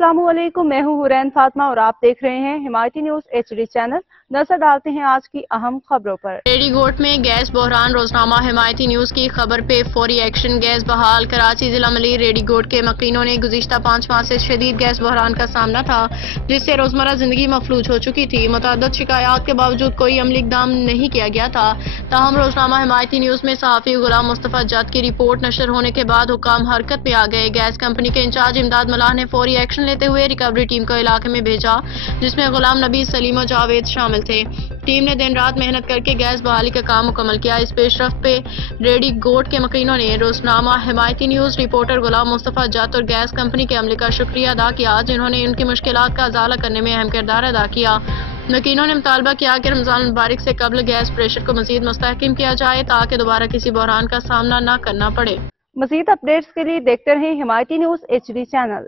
अस्सलामुअलैकुम, मैं हूँ हुरैन फातिमा और आप देख रहे हैं हिमायती न्यूज HD चैनल। नजर डालते हैं आज की अहम खबरों पर। रेडी गोट में गैस बहरान, रोजनामा हिमायती न्यूज की खबर पे फौरी एक्शन। गैस बहाल। कराची जिला मली रेडी गोट के मकीनों ने गुज़िश्ता 5 माह से शदीद गैस बहरान का सामना था, जिससे रोजमर्रा जिंदगी मफलूज हो चुकी थी। मुतअद्दिद शिकायत के बावजूद कोई अमली इक़दाम नहीं किया गया था। ताहम रोजनामा हिमायती न्यूज में सहाफ़ी गुलाम मुस्तफ़ा जद की रिपोर्ट नशर होने के बाद हुकाम हरकत पे आ गए। गैस कंपनी के इंचार्ज इमदाद मलाह ने फौरी एक्शन लेते हुए रिकवरी टीम को इलाके में भेजा, जिसमें गुलाम नबी, सलीम और जावेद शामिल थे। टीम ने दिन रात मेहनत करके गैस बहाली का काम मुकम्मल किया। इस पेशरफ पे रेडी गोट के मकीनों ने रोजनामा हिमायती न्यूज रिपोर्टर गुलाम मुस्तफ़ा जद और गैस कंपनी के अमले का शुक्रिया अदा किया, जिन्होंने उनकी मुश्किलात का अजाला करने में अहम किरदार अदा किया। मकीनों ने मुतालबा किया कि रमजान मुबारक से कबल गैस प्रेशर को मजीद मुस्तहकम किया जाए, ताकि दोबारा किसी बहरान का सामना न करना पड़े। मजीद अपडेट्स के लिए देखते रहें हिमायती न्यूज HD चैनल।